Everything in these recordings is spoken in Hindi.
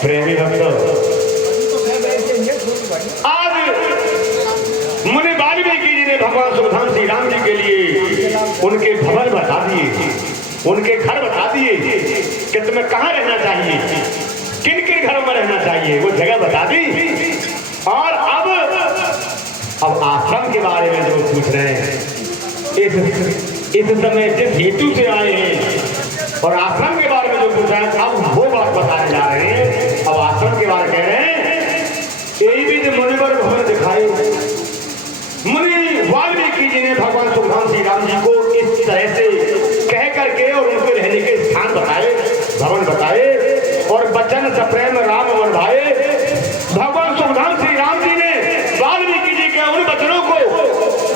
प्रेमी भक्तों, आज मुनि वाल्मीकि जी ने भगवान सुखधाम श्री राम जी के लिए उनके भवन बता दिए, उनके घर बता दिए कि तुम्हें कहाँ रहना चाहिए, किन किन घरों में रहना चाहिए, वो जगह बता दी। और अब आश्रम के बारे में जो पूछ रहे हैं, इस समय जिस हेतु से आए हैं और आश्रम के बारे में जो पूछ रहे हैं, अब वो बात बताने जा रहे हैं। अब आश्रम के बारे कह रहे हैं, यही भी जो मुनिवर भवन दिखाए, मुनि वाल्मीकि जी ने भगवान सुखधाम श्री राम जी को इस तरह से कह करके और उनके रहने के स्थान बताए, भवन बताए और बचन सप्रेम राम वर्धाए। भगवान सुखधाम श्री राम जी ने वाल्मीकि जी के उन वचनों को,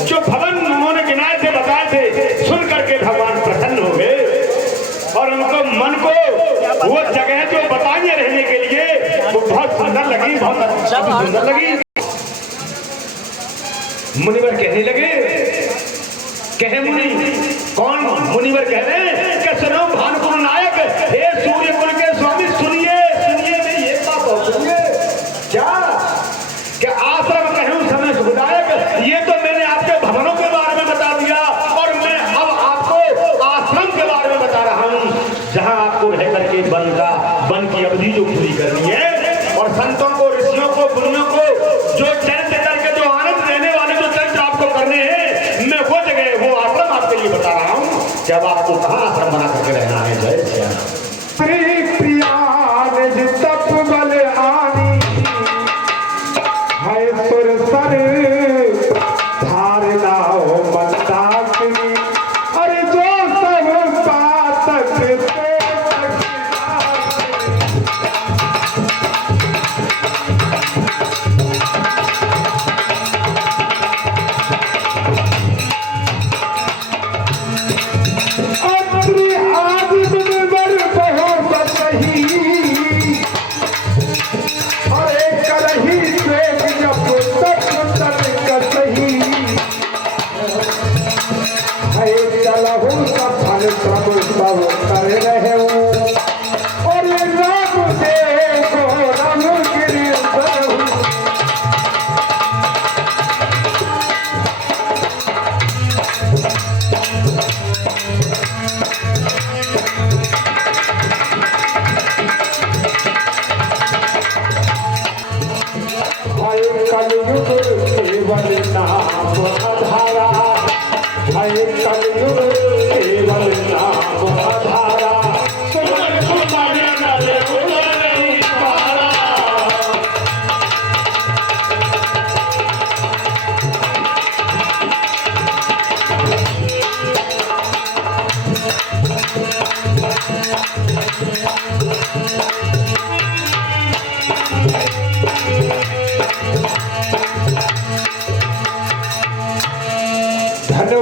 जो भवन उन्होंने गिनाए थे, बताए थे, सुन करके भगवान प्रसन्न हो गए और उनको मन को वो जगह जो बताइए रहने के लिए वो बहुत सुंदर लगी, बहुत सुंदर लगी। मुनिवर कहने लगे, कहे मुनि, कौन मुनिवर कह रहे हैं कि सुनो भानुकुल नायक, हे सूर्य कुल के स्वामी, सुनिए सुनिए नहीं ये बात सुनिए, क्या कि आश्रम कहूं समय सुखदायक, ये तो मैंने आपके भवनों के बारे में बता दिया और मैं अब आपको आश्रम के बारे में बता रहा हूं, जहां आपको रह करके वन की अवधि जो पूरी करनी है और संतों को, ऋषियों को, मुनियों को जो चरित्र करके जो आनंद देने वाले जो चरित्र आपको करने हैं, मैं वो जगह, वो आश्रम आपके लिए बता रहा हूं कि अब आपको कहाँ आश्रम बना करके रहना है। जय श्री राम। प्रिया तप बल आनी है सुर सर धारणा हो मंदाकिनी, अरे जो सब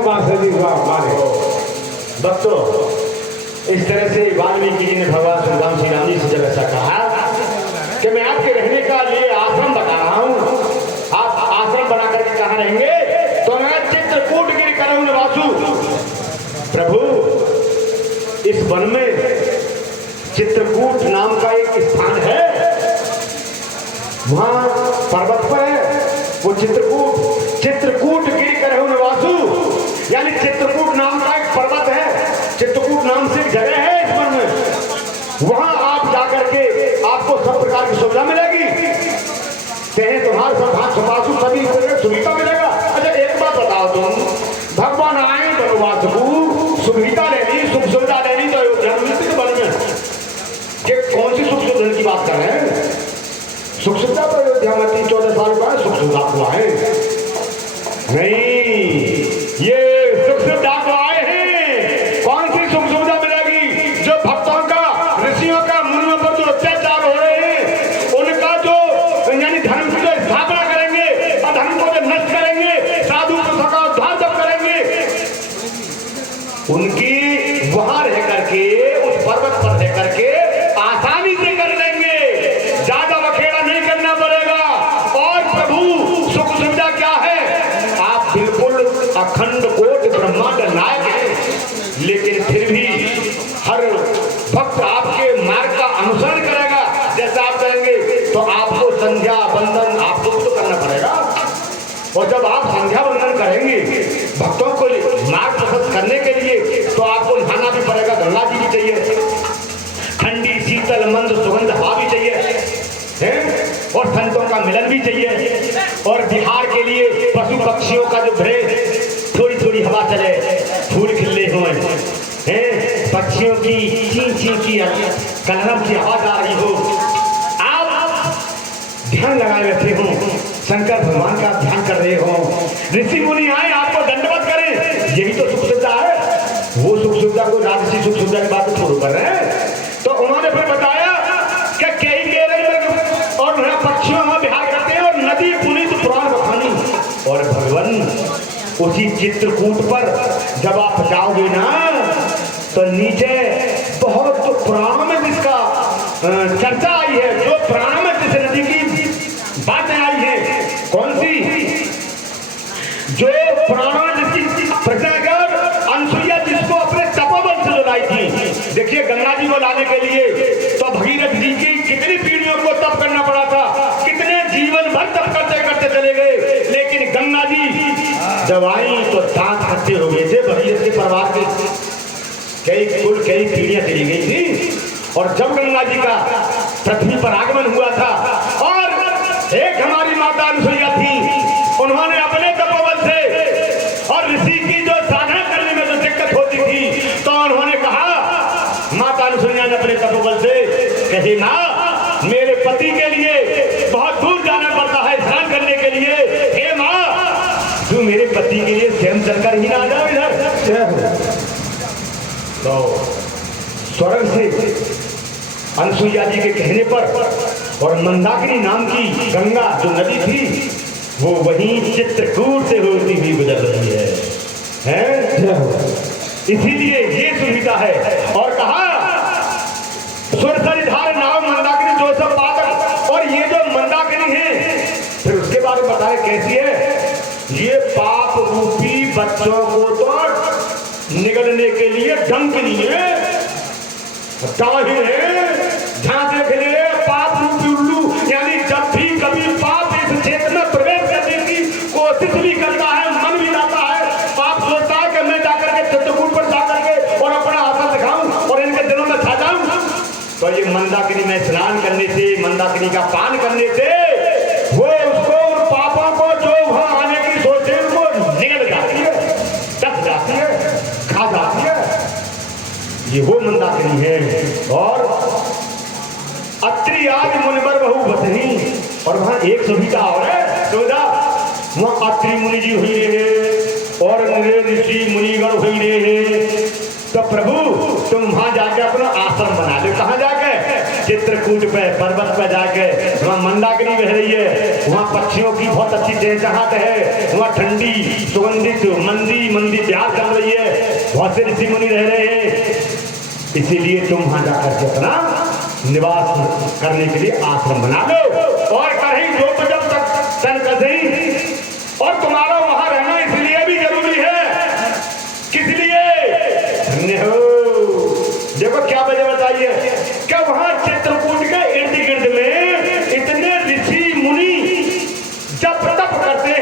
पातक भक्तों, इस तरह से वाल्मीकि जी ने भगवान सुखधाम श्री राम जी से जब ऐसा कहा कि मैं आपके रहने का चित्रकूट गिरि करहु निवासु, यानी चित्रकूट नाम का एक पर्वत है, चित्रकूट नाम से एक जगह है इस वन में। वहां आप जाकर के आपको सब प्रकार की सुविधा मिलेगी। तुम्हारे सब सुपासु सभी सुविधा मिलेगा। अच्छा एक बात बताओ, तुम भगवान आए वनवास को सुविधा लेनी, सुख सुविधा लेनी, तो अयोध्या में मिलती वन में कि कौन सी सुख सुविधा की बात कर रहे हैं? सुख सुविधा तो अयोध्या में 3-14 साल का सुख सुविधा को आए नहीं, ये सुख सुविधा को आए हैं। कौन सी सुख सुविधा मिलेगी? जो भक्तों का, ऋषियों का, मुनियों पर जो अत्याचार हो रहे हैं, उनका जो यानी धर्म की जो स्थापना करेंगे, अधर्म को जो नष्ट करेंगे, साधु प्रथा का उद्धार जब करेंगे, उनकी वहां रह करके, उस पर्वत पर रह करके आसानी से कर लेंगे, ज्यादा बखेड़ा नहीं करना पड़ेगा। और प्रभु सुख सुविधा क्या है? आप बिल्कुल अखंड कोट ब्रह्मांड नायक हैं, लेकिन फिर भी हर भक्त आपके मार्ग का अनुसरण करेगा। जैसा आप कहेंगे तो आपको संध्या बंदन आपको तो करना पड़ेगा। और जब आप संध्या बंदन करेंगे भक्तों को मार्ग प्रशस्त करने के लिए, तो आपको नहाना भी पड़ेगा, गंगा जी भी चाहिए, ठंडी शीतल मंद सुगंध हवा भी चाहिए है? और संतों का मिलन भी चाहिए। और बिहार के लिए पशु पक्षियों का जो भरे, थोड़ी थोड़ी हवा चले, फूल खिले हुए हैं, पक्षियों की ची ची की कलरव की आवाज आ रही हो, आप ध्यान लगाए बैठे हो, शंकर भगवान का ध्यान कर रहे हो, ऋषि मुनि आए आपको दंडवत करें, यही तो सुख सुविधा है। वो सुख सुविधा को राजसी सुख सुविधा की बात छोड़ कर रहे हैं। तो उन्होंने फिर बताया कि कई केरल में और पक्षियों में बिहार करते हैं, और नदी पुनीत पुराण बखानी। और भगवान उसी चित्रकूट पर जब आप जाओगे ना, तो नीचे बहुत तो पुराणों में जिसका चर्चा आई है, जो पुराणों में जिस नदी की बातें आई है, कौन सी? जो पुराणों में जिसकी प्रजागर अनसुईया जिसको अपने तपोबल से जलाई थी। देखिए गंगा जी को लाने के लिए तो भगीरथ जी की कितनी पीढ़ियों को तप करना पड़ा था, कितने जीवन भर तप करते करते चले गए, लेकिन गंगा जी जब आई तो दांत खट्टे हो गए थे। भगीरथ के परिवार के कई पीढ़ियां चली गई थी। और जब गंगा जी का पृथ्वी पर आगमन हुआ था, और एक हमारी माता अनसुईया थी, उन्होंने अपने तपोबल से और ऋषि की जो साधना करने में जो दिक्कत होती थी, तो उन्होंने कहा, माता अनसुईया ने अपने तपोबल से कही, माँ मेरे पति के लिए बहुत दूर जाना पड़ता है स्नान करने के लिए, हे माँ तू मेरे पति के लिए स्वयं चलकर ही ना जाओ इधर। तो स्वर्ग से अनसुईया जी के कहने पर और मंदाकिनी नाम की गंगा जो नदी थी, वो वहीं चित्रकूट से होती हुई गुजर रही है? इसीलिए ये सुविधा है। और कहा सुरसरिधार नाम मंदाकिनी जो सब बात। और ये जो मंदाकिनी है, फिर उसके बारे में बताए कैसी है? ये पाप रूपी बच्चों को तो निगलने के लिए डंकनी है, जहां देख ले पाप रूपी उल्लू, यानी जब भी कभी पाप इस क्षेत्र में प्रवेश करने की कोशिश भी करता है, मन भी लाता है, पाप सोचता है कि मैं जाकर के चित्रकूट पर जाकर के और अपना आशा दिखाऊं और इनके दिलों में छा जाऊं, तो ये मंदाकिनी में स्नान करने से, मंदाकिनी का पान करने से वो उसको उन पापों को जो वहां आने की सोचे उनको निगल जाती है, दस जाती है, खा जाती है। ये वो मंदाकिनी है। और अत्रि आज मुनिवर बहु बसही, और वहां एक सुविधा और है, सुविधा वहां अत्रि मुनि जी हुई रहे और ऋषि मुनिगण हुई रहे। तो प्रभु तुम वहां जाके अपना आश्रम बना लो। कहाँ जाके? चित्रकूट पे पर्वत पे जाके, वहां मंदाकिनी बह रही है, वहां पक्षियों की बहुत अच्छी चहचहाट है, वहां ठंडी सुगंधित मंदी प्यार चल रही है, बहुत से ऋषि मुनि रह रहे हैं। इसीलिए तुम वहां जाकर के अपना निवास करने के लिए आश्रम बना लो। और कहीं जो जब तक तन कहीं, और तुम्हारा वहां रहना इसलिए भी जरूरी है। किस लिए? धन्य हो। देखो क्या वजह बताइए, क्या वहां चित्रकूट के इर्द गिर्द में इतने ऋषि मुनि जब तप करते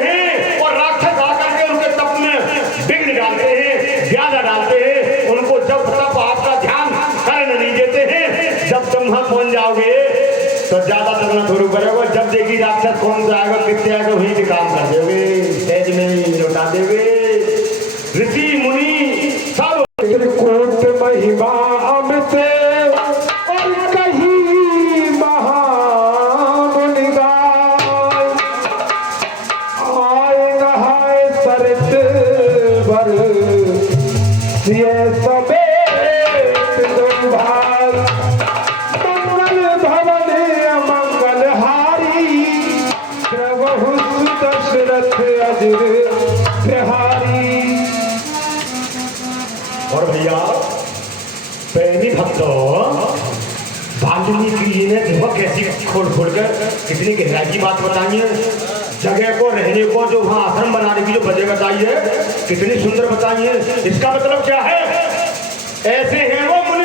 तो ज्यादा चलना थोड़ी करोगे। जब देखी राक्षस कौन सा आएगा कितने आएगा वहीं से काम कर दोगे, सहज में ही लौटा दोगे। ऋषि मुनि सब त्रिकूट महिमा अमित और कहीं महान गाय आए नहाए सरित भर सिए समेत दुर्भाग मंगल भवन मंगलहारी प्रभु दशरथ अजिर प्रहारी। और भैया प्रेमी भक्तों, वाल्मीकि जी ने देखो कैसी खोल कर कितनी गहराई की बात बताई है। जगह को रहने को जो वहाँ आश्रम बनाने की जो वजह बताई है कितनी सुंदर बताई है। इसका मतलब क्या है? ऐसे हैं वो मुनि